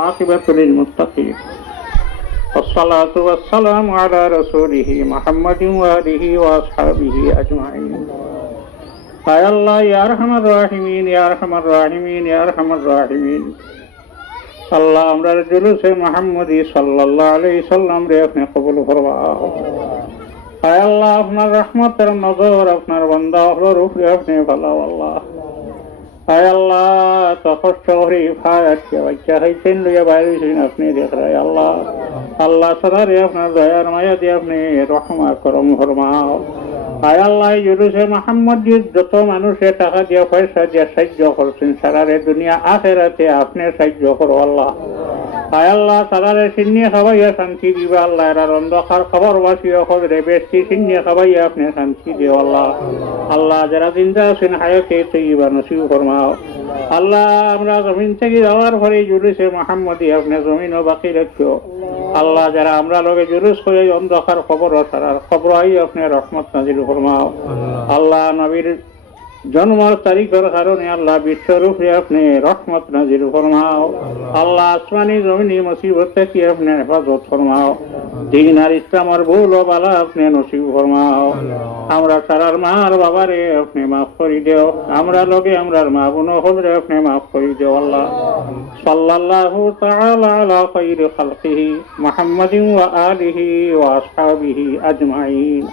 والعاقبة للمتقين والصلاة والسلام على رسوله محمد وآله وأصحابه أجمعين يا الله يا أرحم الراحمين يا أرحم الراحمين يا أرحم الراحمين আল্লাহ আমরা জুলুসে মুহাম্মদী সাল্লাল্লাহু আলাইহি সাল্লাম রে আপনি কবুল ফরমাও। আয় আল্লাহ আপনার রহমতের নজর আপনার বান্দা হলোর উপরে আপনি ফেলাও আল্লাহ। আয় আল্লাহ তখন শহরে ফায়াত কে বাচ্চা হইতেন লইয়া বাইরে আপনি দেখ রায় আল্লাহ আল্লাহ সদারে আপনার দয়ার মায়া দিয়ে আপনি রহমা করম ফরমাও। আয় আল্লাহ জুলুসে মুহাম্মদীর যত মানুষে টাকা দিয়ে পয়সা দিয়ে সাহায্য করছেন সারারে দুনিয়া আখেরাতে আপনি সাহায্য করো আল্লাহ। আয় আল্লাহ সারারে সিন্নি খাবাইয়া শান্তি দিবা আল্লাহ এরা অন্ধকার খবর বাসিও খবরে বেশি সিন্নি খাবাইয়া আপনি শান্তি দিও আল্লাহ। আল্লাহ যারা চিন্তা আছেন হায়াতে তৈবা নসিব ফরমাও আল্লাহ। আমরা জমিন থেকে যাওয়ার পরে জুলুসে মুহাম্মদী আপনি জমিনও বাকি রাখিও আল্লাহ। যারা আমরা লগে জুলুস করে অন্ধকার খবর সারার খবর আই আপনি রহমত নাজিল ফরমাও আল্লাহ। নবীর জন্মের তারিখের কারণে আল্লাহ বিশ্বরূপে আপনি রহমত নাজিল ফরমাও আল্লাহ। আসমানি জমিনি মুসিবত থেকে আপনি হেফাজত ফরমাও। দিন আর ইসলামের ভুল ও বালা আপনি নসিব ফরমাও। আমরা সারার মার বাবারে আপনি মাফ করে দেও আমরা লগে আমরার মা বোন হবরে আপনি মাফ করে দেও আল্লাহ। সাল্লাল্লাহু তাআলা আলা খায়রি খালকিহি মুহাম্মাদিন ওয়া আলিহি ওয়া আসহাবিহি আজমাইন।